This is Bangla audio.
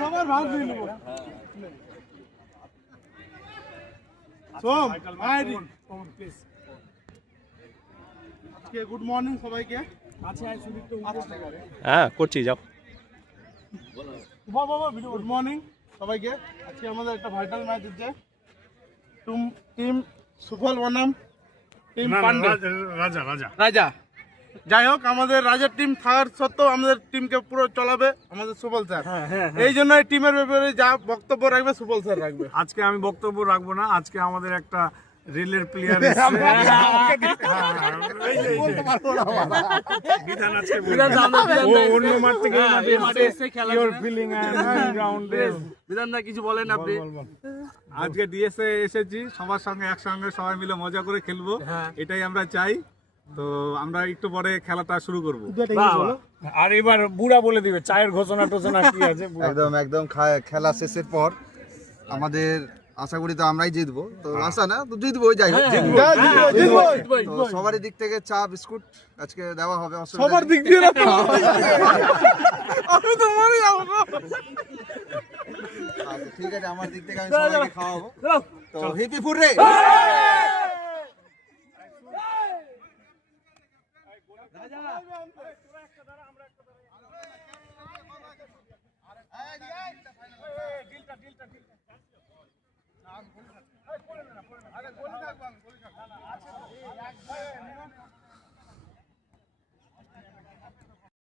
সবার ভাগ দিয়ে নেব। সোম আইডি আজকে গুড মর্নিং সবাইকে। হ্যাঁ করছি, যাও। গুড মর্নিং সবাইকে। আজকে আমাদের একটা ভাইটাল ম্যাচ হচ্ছে টিম সুফল বনাম টিম পান্ডে রাজা রাজা রাজা। যাই হোক, আমাদের রাজার টিম থাকার সত্ত্বেও আমাদের টিমকে পুরো চলাবে আমাদের সুফল স্যার। এই জন্য এই টিমের ব্যাপারে যা বক্তব্য রাখবে সুফল স্যার রাখবে। আজকে আমি বক্তব্য রাখবো না। আজকে আমাদের একটা রেলের প্লেয়ার অন্য মাঠ থেকে কিছু বলেন আপনি? আজকে ডিএসএ এসেছি, সবার সঙ্গে একসঙ্গে সবাই মিলে মজা করে খেলবো, এটাই আমরা চাই। তো আমরা একটু পরে খেলাটা শুরু করবো। আর এবার বুড়া বলে দিবে চায়ের ঘোষণা টোষণা কি আছে। একদম একদম খেলা শেষের পর আমাদের আশা করি তো আমরাই জিতবো। তো আশা না তো জিতবো, যাই হোক তো সবারই দিক থেকে চা বিস্কুট আজকে দেওয়া হবে। সবার দিক দিয়ে না তো, আমি তো মরে যাবো। আচ্ছা, ঠিক আছে, আমার দিক থেকে আমি সবাইকে খাওয়াবো। তো হিপি ফুরে